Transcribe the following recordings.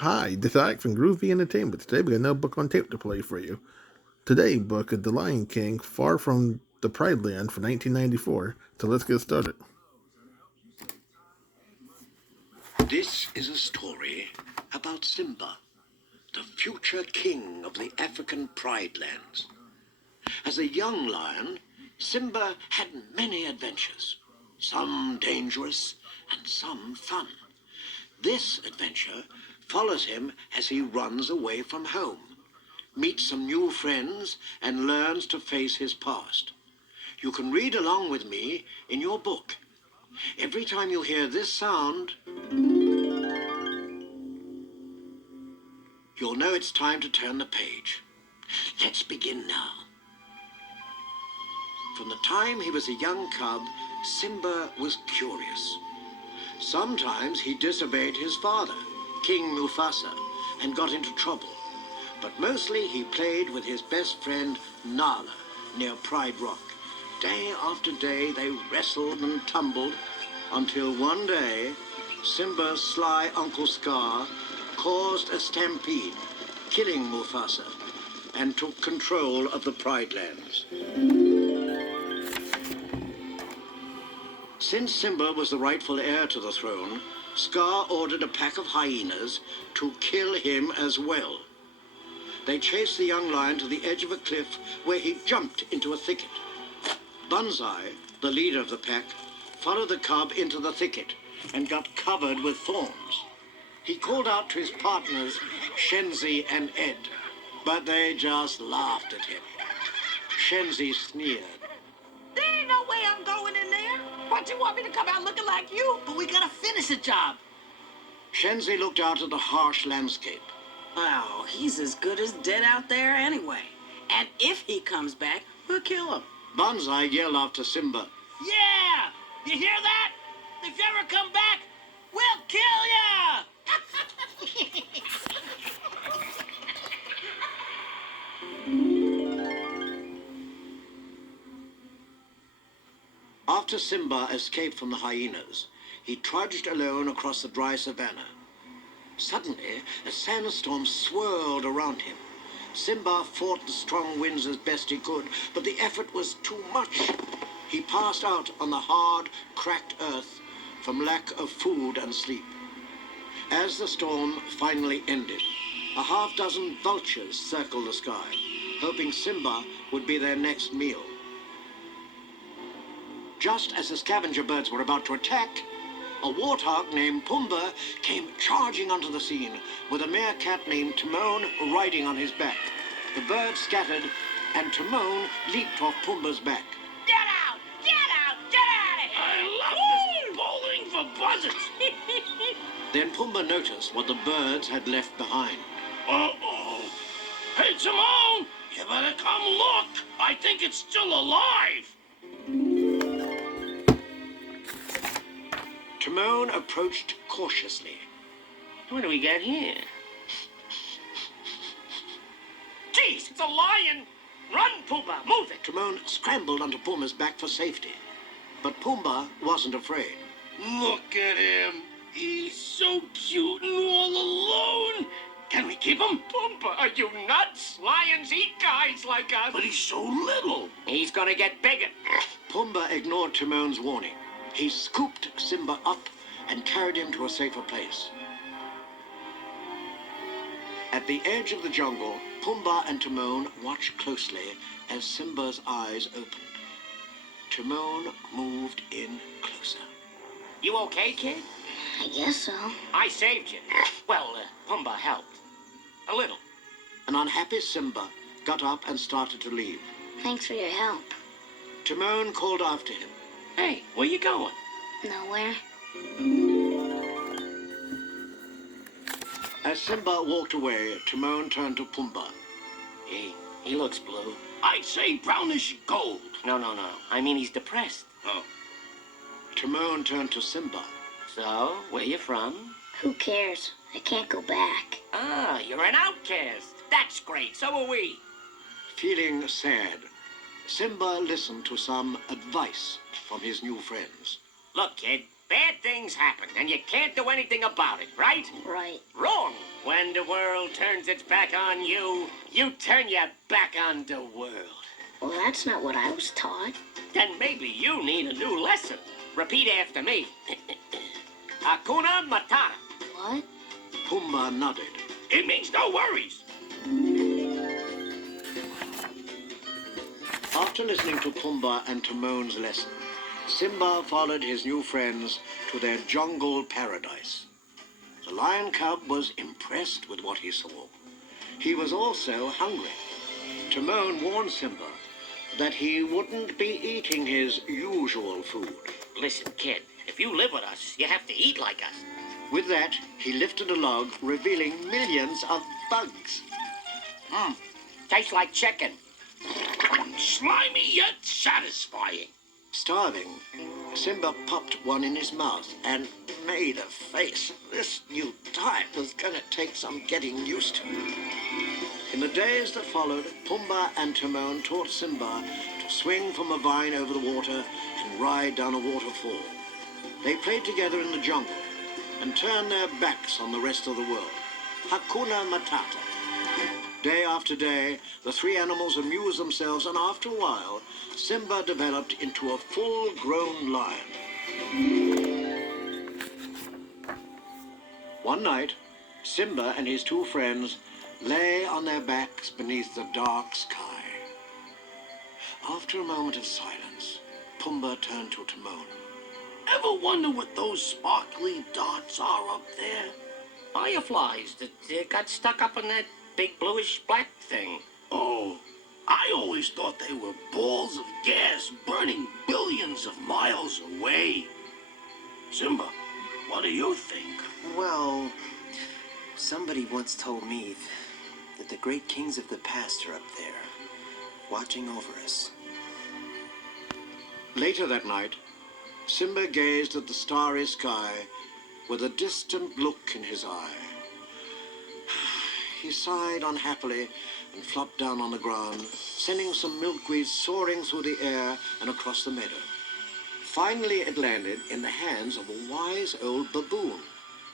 Hi, this is Alex from Groovy Entertainment. Today we got another book on tape to play for you. Today's book is The Lion King, Far from the Pride Land from 1994. So let's get started. This is a story about Simba, the future king of the African Pride Lands. As a young lion, Simba had many adventures, some dangerous and some fun. This adventure follows him as he runs away from home, meets some new friends, and learns to face his past. You can read along with me in your book. Every time you hear this sound, you'll know it's time to turn the page. Let's begin now. From the time he was a young cub, Simba was curious. Sometimes he disobeyed his father, King Mufasa, and got into trouble. But mostly he played with his best friend Nala near Pride Rock. Day after day they wrestled and tumbled until one day Simba's sly Uncle Scar caused a stampede, killing Mufasa, and took control of the Pride Lands. Since Simba was the rightful heir to the throne, Scar ordered a pack of hyenas to kill him as well. They chased the young lion to the edge of a cliff where he jumped into a thicket. Banzai, the leader of the pack, followed the cub into the thicket and got covered with thorns. He called out to his partners, Shenzi and Ed, but they just laughed at him. Shenzi sneered. There ain't no way I'm going in there. What, you want me to come out looking like you? But we gotta finish the job. Shenzi looked out at the harsh landscape. Oh, he's as good as dead out there anyway. And if he comes back, we'll kill him. Banzai yelled after Simba. Yeah! You hear that? If you ever come back, we'll kill ya! After Simba escaped from the hyenas, he trudged alone across the dry savannah. Suddenly, a sandstorm swirled around him. Simba fought the strong winds as best he could, but the effort was too much. He passed out on the hard, cracked earth from lack of food and sleep. As the storm finally ended, a half-dozen vultures circled the sky, hoping Simba would be their next meal. Just as the scavenger birds were about to attack, a warthog named Pumbaa came charging onto the scene, with a meerkat named Timon riding on his back. The birds scattered, and Timon leaped off Pumbaa's back. Get out! Get out! Get out of here! I love this bowling for buzzards. Then Pumbaa noticed what the birds had left behind. Uh-oh. Hey, Timon, you better come look. I think it's still alive. Timon approached cautiously. What do we got here? Jeez, it's a lion. Run, Pumbaa, move it. Timon scrambled onto Pumbaa's back for safety. But Pumbaa wasn't afraid. Look at him. He's so cute and all alone. Can we keep him? Pumbaa, are you nuts? Lions eat guys like us. But he's so little. He's gonna get bigger. Pumbaa ignored Timon's warning. He scooped Simba up and carried him to a safer place. At the edge of the jungle, Pumbaa and Timon watched closely as Simba's eyes opened. Timon moved in closer. You okay, kid? I guess so. I saved you. Well, Pumbaa helped. A little. An unhappy Simba got up and started to leave. Thanks for your help. Timon called after him. Hey, where you going? Nowhere. As Simba walked away, Timon turned to Pumbaa. He looks blue. I'd say brownish gold. No. I mean, he's depressed. Oh. Timon turned to Simba. So, where you from? Who cares? I can't go back. Ah, you're an outcast. That's great. So are we. Feeling sad, Simba listened to some advice from his new friends. Look, kid, Bad things happen, and you can't do anything about it, right? Right. Wrong. When the world turns its back on you, you turn your back on the world. Well, that's not what I was taught. Then maybe you need a new lesson. Repeat after me. Hakuna matata. What? Pumbaa nodded. It means no worries. After listening to Pumbaa and Timon's lesson, Simba followed his new friends to their jungle paradise. The lion cub was impressed with what he saw. He was also hungry. Timon warned Simba that he wouldn't be eating his usual food. Listen, kid, if you live with us, you have to eat like us. With that, he lifted a log, revealing millions of bugs. Tastes like chicken. Slimy yet satisfying. Starving, Simba popped one in his mouth and made a face. This new type was gonna take some getting used to. In the days that followed, Pumbaa and Timon taught Simba to swing from a vine over the water and ride down a waterfall. They played together in the jungle and turned their backs on the rest of the world. Hakuna matata. Day after day, the three animals amused themselves, and after a while, Simba developed into a full-grown lion. One night, Simba and his two friends lay on their backs beneath the dark sky. After a moment of silence, Pumbaa turned to Timon. Ever wonder what those sparkly dots are up there? Fireflies that got stuck up in that big bluish-black thing. Oh, I always thought they were balls of gas burning billions of miles away. Simba, what do you think? Well, somebody once told me that the great kings of the past are up there, watching over us. Later that night, Simba gazed at the starry sky with a distant look in his eye. He sighed unhappily and flopped down on the ground, sending some milkweed soaring through the air and across the meadow. Finally, it landed in the hands of a wise old baboon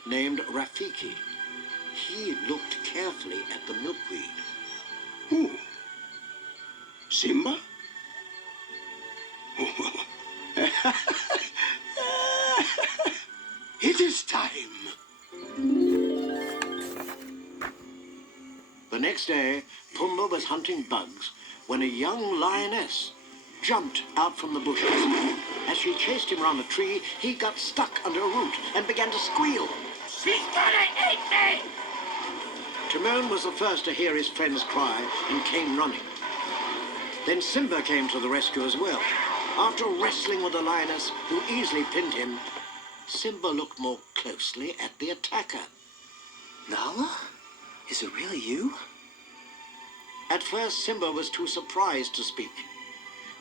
named Rafiki. He looked carefully at the milkweed. Who? Simba? It is time. The next day, Pumbaa was hunting bugs when a young lioness jumped out from the bushes. As she chased him round a tree, he got stuck under a root and began to squeal. She's gonna eat me! Timon was the first to hear his friends cry and came running. Then Simba came to the rescue as well. After wrestling with the lioness, who easily pinned him, Simba looked more closely at the attacker. Nala? Is it really you? At first, Simba was too surprised to speak.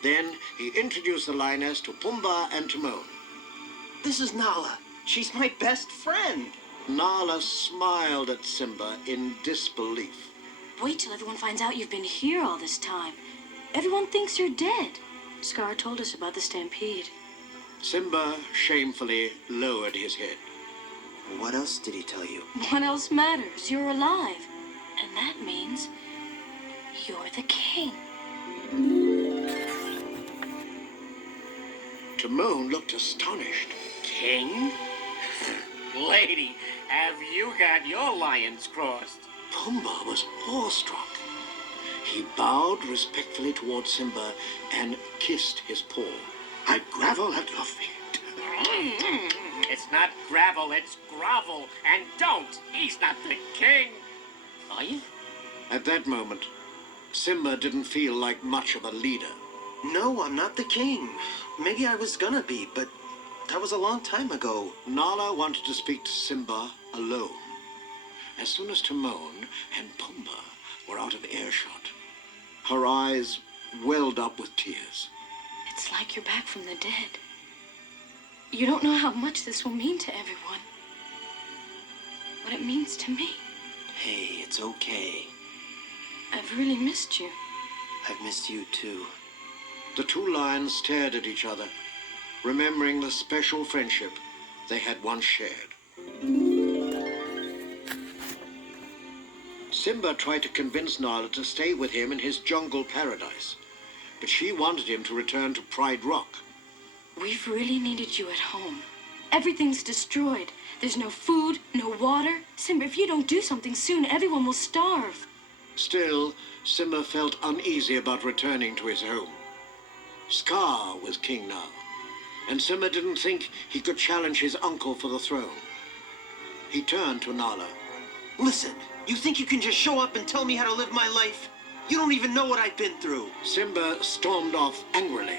Then he introduced the lioness to Pumbaa and Timon. This is Nala. She's my best friend. Nala smiled at Simba in disbelief. Wait till everyone finds out you've been here all this time. Everyone thinks you're dead. Scar told us about the stampede. Simba shamefully lowered his head. What else did he tell you? What else matters? You're alive. And that means you're the king. Timon looked astonished. King? Lady, have you got your lions crossed? Pumbaa was awestruck. He bowed respectfully towards Simba and kissed his paw. I grovel at your feet. It's not gravel, it's grovel. And don't. He's not the king. Are you? At that moment, Simba didn't feel like much of a leader. No, I'm not the king. Maybe I was gonna be, but that was a long time ago. Nala wanted to speak to Simba alone. As soon as Timon and Pumbaa were out of earshot, her eyes welled up with tears. It's like you're back from the dead. You don't know how much this will mean to everyone. What it means to me. Hey, it's okay. I've really missed you. I've missed you too. The two lions stared at each other, remembering the special friendship they had once shared. Simba tried to convince Nala to stay with him in his jungle paradise, but she wanted him to return to Pride Rock. We've really needed you at home. Everything's destroyed. There's no food, no water. Simba, if you don't do something soon, everyone will starve. Still, Simba felt uneasy about returning to his home. Scar was king now, and Simba didn't think he could challenge his uncle for the throne. He turned to Nala. Listen, you think you can just show up and tell me how to live my life? You don't even know what I've been through. Simba stormed off angrily.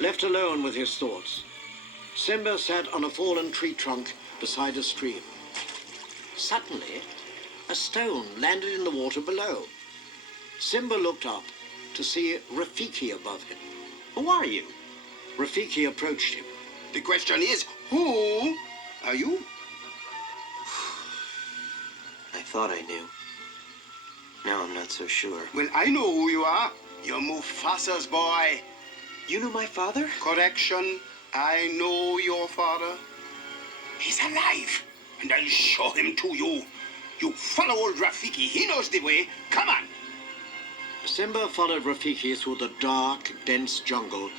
Left alone with his thoughts, Simba sat on a fallen tree trunk beside a stream. Suddenly, a stone landed in the water below. Simba looked up to see Rafiki above him. Who are you? Rafiki approached him. The question is, who are you? I thought I knew. Now I'm not so sure. Well, I know who you are. You're Mufasa's boy. You know my father? Correction, I know your father. He's alive, and I'll show him to you. You follow old Rafiki. He knows the way. Come on. Simba followed Rafiki through the dark, dense jungle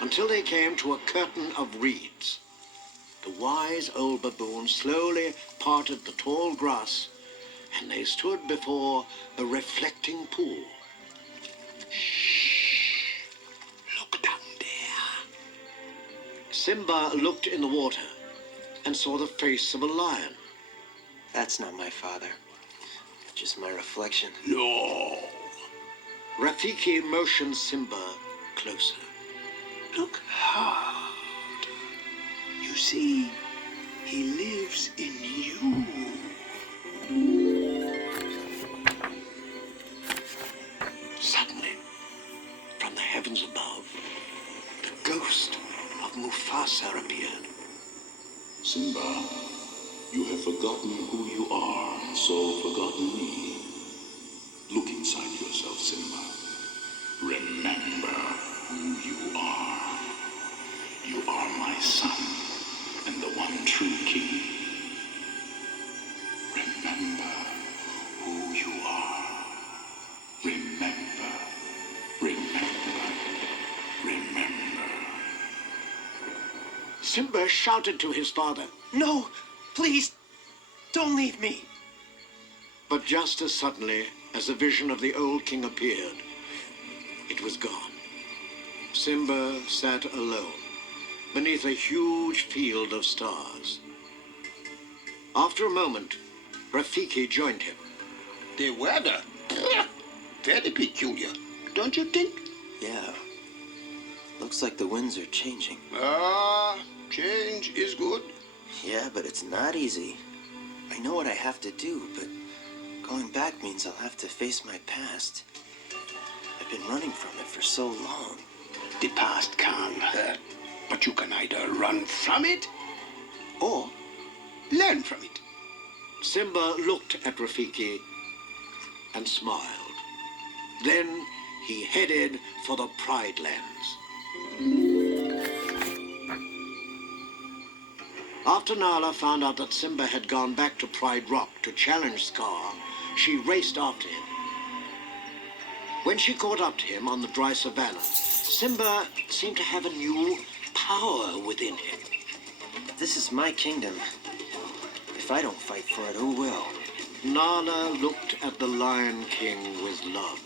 until they came to a curtain of reeds. The wise old baboon slowly parted the tall grass, and they stood before a reflecting pool. Look down there. Simba looked in the water and saw the face of a lion. That's not my father. Just my reflection. No. Rafiki motioned Simba closer. Look hard. You see, he lives in you. Suddenly, from the heavens above, the ghost of Mufasa appeared. Simba, you have forgotten who you are, and so forgotten me. Look inside yourself, Simba. Remember who you are. You are my son, and the one true king. Remember who you are. Remember, remember, remember. Simba shouted to his father, No! Please! Don't leave me! but just as suddenly as the vision of the old king appeared, it was gone. Simba sat alone beneath a huge field of stars. After a moment, Rafiki joined him. The weather? Very peculiar, don't you think? Yeah. Looks like the winds are changing. Change is good. Yeah, but it's not easy. I know what I have to do, but going back means I'll have to face my past. I've been running from it for so long. The past can hurt, but you can either run from it or learn from it. Simba looked at Rafiki and smiled. Then he headed for the Pride Lands. After Nala found out that Simba had gone back to Pride Rock to challenge Scar, she raced after him. When she caught up to him on the dry savannah, Simba seemed to have a new power within him. This is my kingdom. If I don't fight for it, who will? Nala looked at the Lion King with love.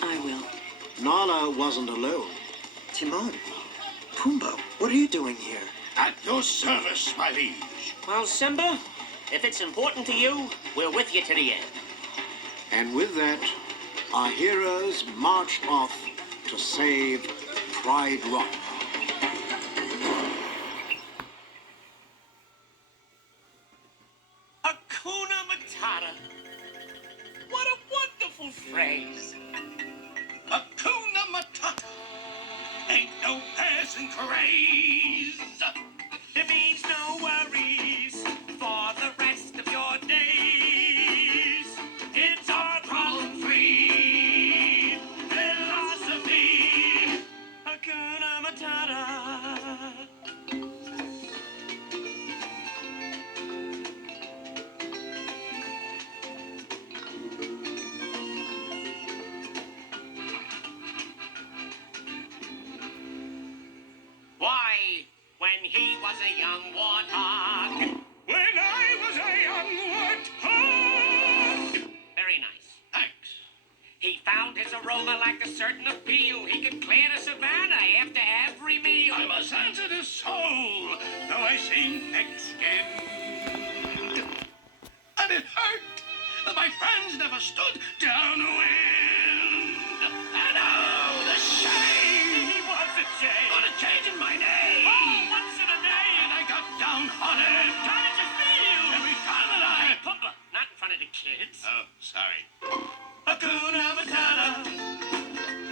I will. Nala wasn't alone. Timon, Pumbaa, what are you doing here? At your service, my liege. Well, Simba, if it's important to you, we're with you to the end. And with that, our heroes marched off to save Pride Rock. Hakuna Matata. What a wonderful phrase. Hakuna Matata. Ain't no passing craze. It means no worries for the rest of your days. It's our problem-free philosophy. Hakuna Matata. he was a young warthog. When I was a young warthog. Very nice. Thanks. He found his aroma like a certain appeal. He could clear the savannah after every meal. I'm a sensitive soul, though I seem thick-skinned. And it hurt that my friends never stood downwind. And oh, the shame! He was ashamed. On a change in my name. Oh, what's in a name? And I got downhearted. How did you feel? Every time that I... Hey, Pumbaa, not in front of the kids. Oh, sorry. Hakuna Matata,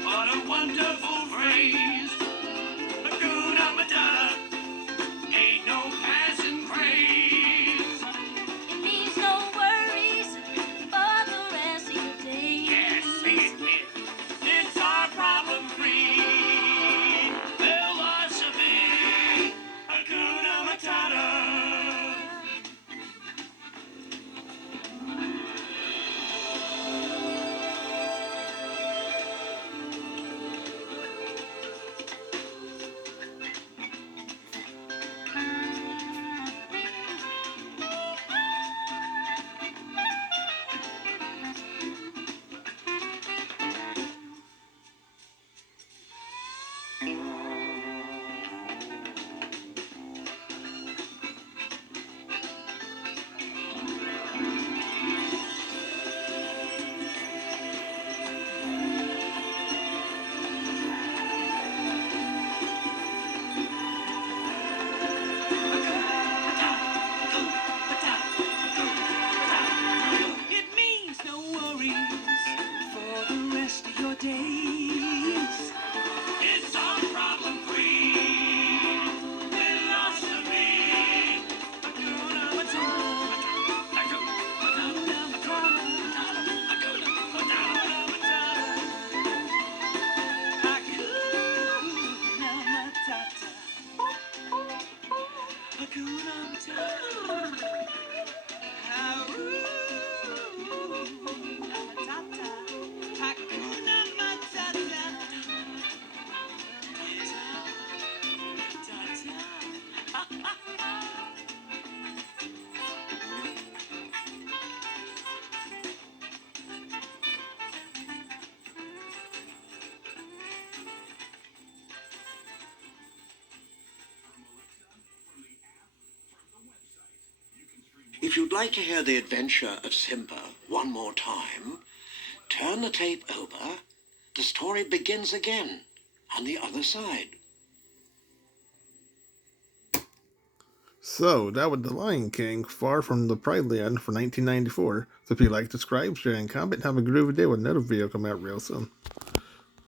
what a wonderful phrase. Hakuna Matata, ain't no passing craze. It means no worries for the rest of your days. Yes, sing it, kid. It's our problem-free philosophy. Hakuna Matata. It means no worries for the rest of your days. It's our problem-free philosophy. Hakuna Matata. Hakuna Matata. Hakuna Matata. Hakuna Matata. Hakuna Matata. If you'd like to hear the adventure of Simba one more time, turn the tape over. The story begins again on the other side. So, that was The Lion King, Far from the Pride Land for 1994. So if you like, subscribe, share, and comment, have a groovy day with another video come out real soon.